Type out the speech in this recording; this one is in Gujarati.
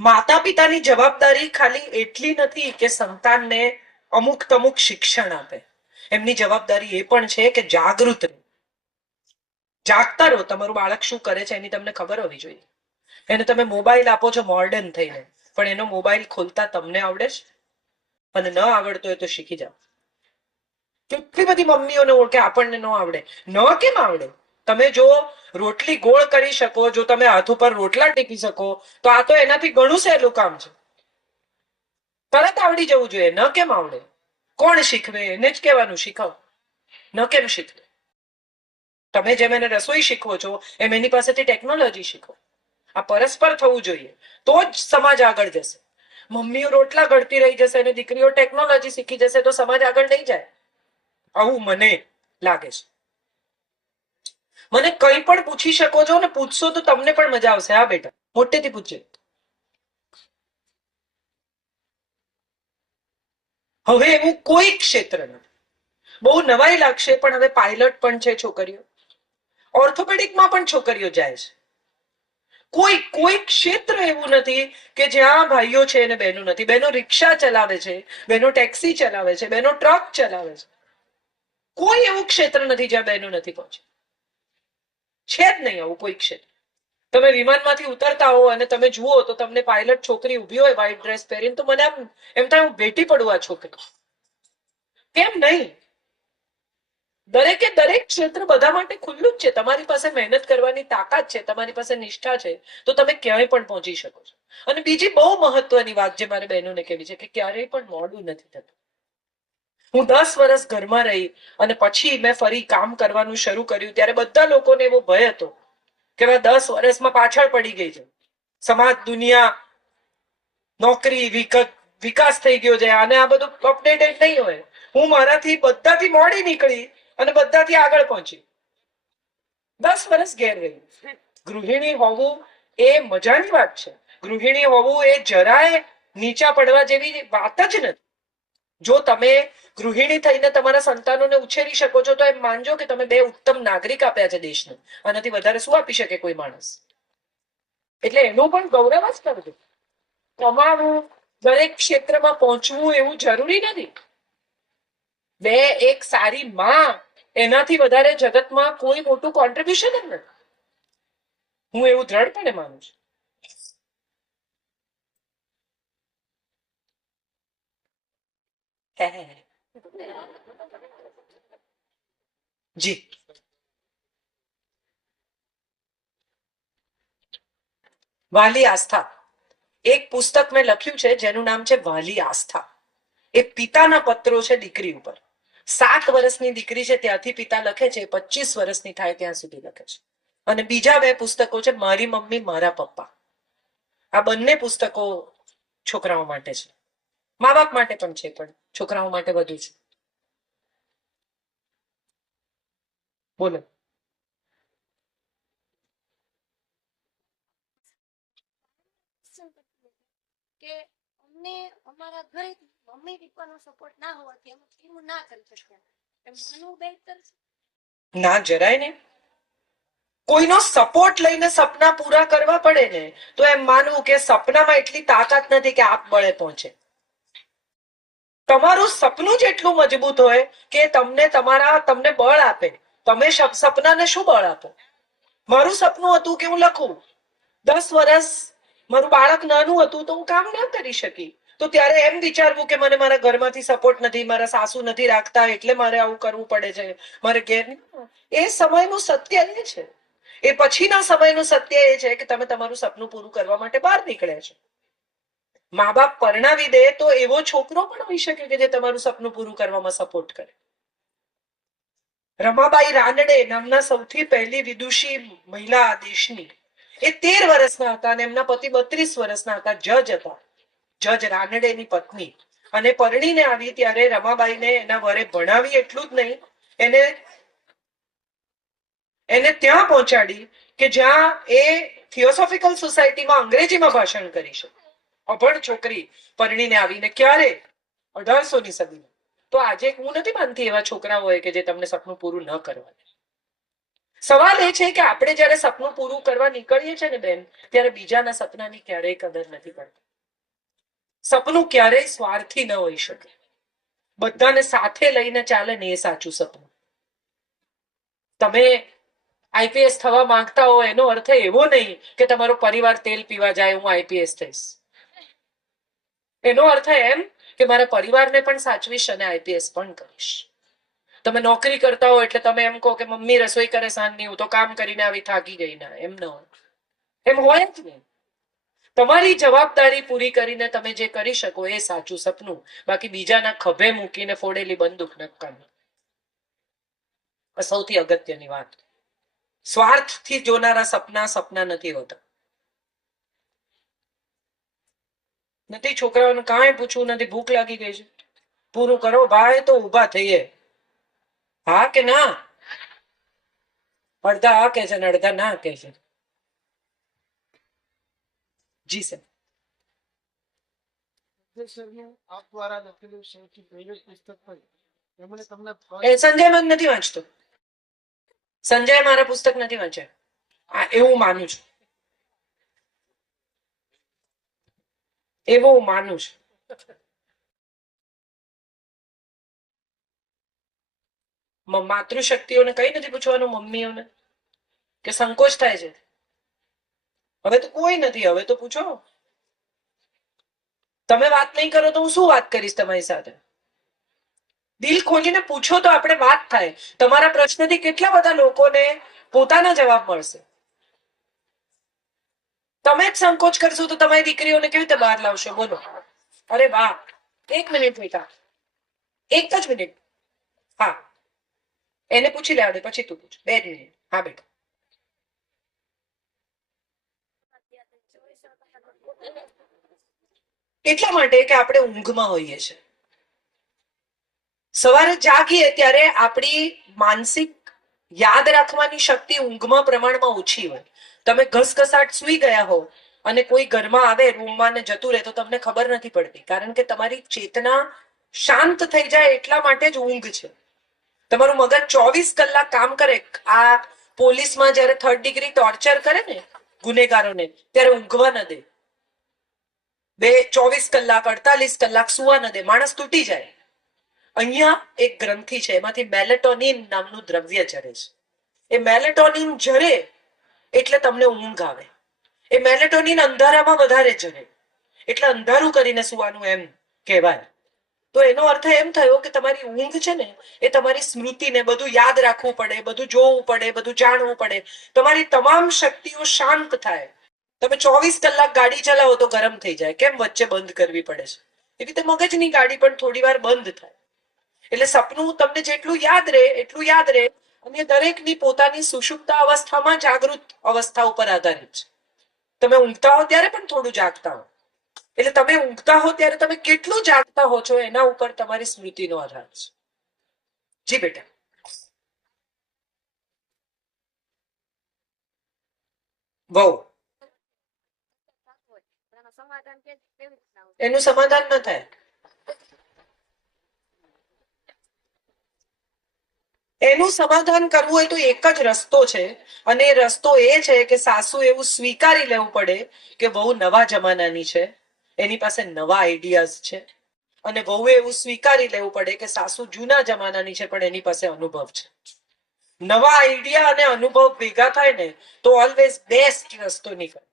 માતા પિતાની જવાબદારી ખાલી એટલી નથી કે સંતાનને અમુક તમુક શિક્ષણ આપે. એમની જવાબદારી એ પણ છે કે જાગૃત રહે. જાગતા રહો. તમારું બાળક શું કરે છે એની તમને ખબર હોવી જોઈએ. એને તમે મોબાઈલ આપો છો મોડર્ન થઈને, પણ એનો મોબાઈલ ખોલતા તમને આવડે છે? અને ન આવડતો હોય તો શીખી જાઓ. કેટલી બધી મમ્મીઓને ઓળખે આપણને ન આવડે. ન કેમ આવડે? તમે જો રોટલી ગોળ કરી શકો, જો તમે હાથ ઉપર રોટલા ટેકી શકો, તો આ તો એનાથી ઘણું સહેલું કામ છે. તરત આવડી જવું જોઈએ. ન કેમ આવડે? કોણ શીખવે? એને જ કહેવાનું શીખો. ન કેમ શીખવે? તમે જેમ એને રસોઈ શીખવો છો એમ એની પાસેથી ટેકનોલોજી શીખો. આ પરસ્પર થવું જોઈએ, તો જ સમાજ આગળ જશે. મમ્મીઓ રોટલા ઘડતી રહી જશે અને દીકરીઓ ટેકનોલોજી શીખી જશે તો સમાજ આગળ નહીં જાય. આવું મને લાગે છે. મને કંઈ પણ પૂછી શકો છો ને પૂછશો તો તમને પણ મજા આવશે. હા બેટા, મોટેથી પૂછજે. હવે એવું કોઈ ક્ષેત્ર નથી. બહુ નવાઈ લાગશે પણ હવે પાયલટ પણ છે છોકરીઓ, ઓર્થોપેડિકમાં પણ છોકરીઓ જાય છે. કોઈ કોઈ ક્ષેત્ર એવું નથી કે જ્યાં ભાઈઓ છે અને બહેનો નથી. બહેનો રિક્ષા ચલાવે છે, બહેનો ટેક્સી ચલાવે છે, બહેનો ટ્રક ચલાવે છે. કોઈ એવું ક્ષેત્ર નથી જ્યાં બહેનો નથી પહોંચી. છે જ નહીં આવું કોઈ ક્ષેત્ર. તમે વિમાનમાંથી ઉતરતા હો અને તમે જુઓ તો તમને પાયલટ છોકરી ઉભી હોય વ્હાઈટ ડ્રેસ પહેરીને, તો મને એમ થાય હું ભેટી પડું આ છોકરી. કેમ નહીં? દરેકે દરેક ક્ષેત્ર બધા માટે ખુલ્લું જ છે. તમારી પાસે મહેનત કરવાની તાકાત છે, તમારી પાસે નિષ્ઠા છે, તો તમે ક્યાંય પણ પહોંચી શકો છો. અને બીજી બહુ મહત્વની વાત જે મારે બહેનોને કહેવી છે કે ક્યારેય પણ મોડું નથી થતું. હું 10 વર્ષ ઘરમાં રહી અને પછી મેં ફરી કામ કરવાનું શરૂ કર્યું ત્યારે બધા લોકોને એવો ભય હતો કે 10 વર્ષમાં પાછળ પડી ગઈ છે, સમાજ, દુનિયા, નોકરી, વિકાસ થઈ ગયો છે અને આ બધું અપડેટેડ નહીં હોય. હું મારાથી બધાથી મોડી નીકળી અને બધાથી આગળ પહોંચી. 10 વર્ષ ઘેર રહી. ગૃહિણી હોવું એ મજાની વાત છે. ગૃહિણી હોવું એ જરાય નીચા પડવા જેવી વાત જ નથી. જો તમે ગૃહિણી થઈને તમારા સંતાનોને ઉછેરી શકો છો તો એમ માનજો કે તમે બે ઉત્તમ નાગરિક આપ્યા છે દેશને. આનાથી વધારે શું આપી શકે કોઈ માણસ? એટલે એનું પણ ગૌરવ જ કરજો. કમાવું, દરેક ક્ષેત્રમાં પહોંચવું એવું જરૂરી નથી. બે એક સારી માં, એનાથી વધારે જગતમાં કોઈ મોટું કોન્ટ્રીબ્યુશન જ નથી. હું એવું દ્રઢપણે માનું છું. જી, વાલી આસ્થા. એક પુસ્તક મેં લખ્યું છે જેનું નામ છે વાલી આસ્થા. એ પિતાના પત્રો છે દીકરી ઉપર. 7 વર્ષની દીકરી છે ત્યાંથી પિતા લખે છે, 25 વર્ષની થાય ત્યાં સુધી લખે છે. અને બીજા 2 પુસ્તકો છે મારી મમ્મી, મારા પપ્પા. આ બંને પુસ્તકો છોકરાઓ માટે છે. મા બાપ માટે પણ છે, પણ છોકરાઓ માટે વધુ છે. બોલો. કે અમને અમારા ઘરે મમ્મી પપ્પાનો સપોર્ટ ના હોવાથી અમે એવું ના કરી શક્યા. એમ માનવું બહેતર છે? ના, જરાય ને. કોઈનો સપોર્ટ લઈને સપના પૂરા કરવા પડે ને તો એમ માનવું કે સપનામાં એટલી તાકાત નથી કે આપ બળે પહોંચે. તમારું સપનું જ એટલું મજબૂત હોય કે તમને બળ આપે. તમે સપનાને શું બળ આપો? મારું સપનું હતું કે હું લખું. 10 વર્ષ મારું બાળક નાનું હતું તો હું કામ ના કરી શકી. તો ત્યારે એમ વિચારવું કે મને મારા ઘરમાંથી સપોર્ટ નથી, મારા સાસુ નથી રાખતા એટલે મારે આવું કરવું પડે છે, મારે ઘેર. એ સમયનું સત્ય એ છે. એ પછીના સમયનું સત્ય એ છે કે તમે તમારું સપનું પૂરું કરવા માટે બહાર નીકળ્યા છો. મા બાપ પરણાવી દે તો એવો છોકરો પણ હોઈ શકે કે જે તમારું સપનું પૂરું કરવામાં સપોર્ટ કરે. રમાબાઈ રાનડે નામના સૌથી પહેલી વિદુષી મહિલા દેશની, એ 13 વર્ષના હતા અને એમના પતિ 32 વર્ષના હતા. જજ હતા, જજ રાનડેની પત્ની. અને પરણીને આવી ત્યારે રમાબાઈને એના વરે ભણાવી એટલું જ નહીં, એને એને ત્યાં પહોંચાડી કે જ્યાં એ થિયોસોફિકલ સોસાયટીમાં અંગ્રેજીમાં ભાષણ કરી શકે. અભણ છોકરી પરણીને આવીને ક્યારે? 1800ની સદીમાં. તો આજે હું નથી માનતી એવા છોકરા હોય કે જે તમને સપનું પૂરું ન કરવા દે. સવાલ એ છે કે આપણે જયારે સપનું પૂરું કરવા નીકળીએ છીએ ને બેન, ત્યારે બીજાના સપનાની ક્યારેય કદર નથી પડતી. સપનું ક્યારેય સ્વાર્થી ન હોઈ શકે. બધાને સાથે લઈને ચાલે ને એ સાચું સપનું. તમે આઈપીએસ થવા માંગતા હો એનો અર્થ એવો નહીં કે તમારો પરિવાર તેલ પીવા જાય હું આઈપીએસ થઈશ. એનો અર્થ એમ કે મારા પરિવારને પણ સાચવીશ અને આઈપીએસ પણ કરીશ. તમે નોકરી કરતા હો એટલે તમે એમ કહો કે મમ્મી રસોઈ કરે સાંજની, હું તો કામ કરીને આવી થાકી ગઈ ના, એમ ન હોય. એમ હોય જ નહીં. તમારી જવાબદારી પૂરી કરીને તમે જે કરી શકો એ સાચું સપનું. બાકી બીજાના ખભે મૂકીને ફોડેલી બંદૂક નકામી. સૌથી અગત્યની વાત, સ્વાર્થથી જોનારા સપના સપના નથી હોતા. નથી છોકરાઓને કાંઈ પૂછવું નથી, ભૂખ લાગી ગઈ છે, પૂરું કરો ભાઈ તો ઊભા થઈએ. હા કે ના? અડધા આ કે છે ને અડધા ના કે છે. જી સર. આપ દ્વારા લખેલું સૌથી પહેલું પુસ્તક હોય એમણે તમને એ સંજય મત નથી વાંચતો. સંજય મારા પુસ્તક નથી વાંચ્યા. એવું માનું છું. એવું હું માનું છું. માતૃશક્તિઓને કઈ નથી પૂછવાનું, મમ્મીઓને કે સંકોચ થાય છે? હવે તો કોઈ નથી, હવે તો પૂછો. તમે વાત નહીં કરો તો હું શું વાત કરીશ તમારી સાથે? દિલ ખોલીને પૂછો તો આપણે વાત થાય. તમારા પ્રશ્નથી કેટલા બધા લોકોને પોતાના જવાબ મળશે. તમે જ સંકોચ કરશો તો તમારી દીકરીઓને કેવી રીતે બહાર લાવશો? બોલો. અરે વાહ, 1 મિનિટ બેટા, એક જ મિનિટ. હા, એને પૂછી લેવા દે, પછી તું પૂછ. 2 મિનિટ. હા બેટા. એટલા માટે કે આપણે ઊંઘમાં હોઈએ છીએ. સવારે જાગીએ ત્યારે આપણી માનસિક યાદ રાખવાની શક્તિ ઊંઘમાં પ્રમાણમાં ઓછી હોય. તમે ઘસઘસાટ સુઈ ગયા હો અને કોઈ ઘરમાં આવે રૂમમાં ને જતું રહે તો તમને ખબર નથી પડતી, કારણ કે તમારી ચેતના શાંત થઈ જાય એટલા માટે જ ઊંઘ છે. તમારું મગજ 24 કલાક કામ કરે. આ પોલીસમાં જયારે 3rd ડિગ્રી ટોર્ચર કરે ને ગુનેગારોને, ત્યારે ઊંઘવા ન દે. 24 કલાક 48 કલાક સુવા ન દે, માણસ તૂટી જાય. અહીંયા એક ગ્રંથિ છે, એમાંથી મેલેટોનિન નામનું દ્રવ્ય ઝરે છે. એ મેલેટોનિન ઝરે એટલે તમને ઊંઘ આવે. એ મેલેટોનિન અંધારામાં વધારે ઝરે એટલે અંધારું કરીને સુવાનું એમ કહેવાય. તો એનો અર્થ એમ થયો કે તમારી ઊંઘ છે ને એ તમારી સ્મૃતિને બધું યાદ રાખવું પડે, બધું જોવું પડે, બધું જાણવું પડે. તમારી તમામ શક્તિઓ શાંત થાય. તમે 24 કલાક ગાડી ચલાવો તો ગરમ થઈ જાય, કેમ? વચ્ચે બંધ કરવી પડે છે. એવી રીતે મગજની ગાડી પણ થોડી વાર બંધ થાય. એટલે સપનું તમને જેટલું યાદ રહે એટલું યાદ રહે. અને દરેકની પોતાની સુષુપ્ત અવસ્થામાં જાગૃત અવસ્થા ઉપર આધારિત છે. તમે ઊંઘતા હો ત્યારે પણ થોડું જાગતા હો. એટલે તમે ઊંઘતા હો ત્યારે તમે કેટલું જાગતા હો છો એના ઉપર તમારી સ્મૃતિનો આધાર છે. જી બેટા. બહુ સમાધાન કેવી રીતના હોય? એનું સમાધાન ન થાય. એનું સમાધાન કરવું હોય તો એક જ રસ્તો છે, અને એ રસ્તો એ છે કે સાસુ એવું સ્વીકારી લેવું પડે કે વહુ નવા જમાનાની છે, એની પાસે નવા આઈડિયાઝ છે. અને વહુએ એવું સ્વીકારી લેવું પડે કે સાસુ જૂના જમાનાની છે પણ એની પાસે અનુભવ છે. નવા આઈડિયા અને અનુભવ ભેગા થાય ને તો ઓલવેઝ બેસ્ટ રસ્તો નીકળે.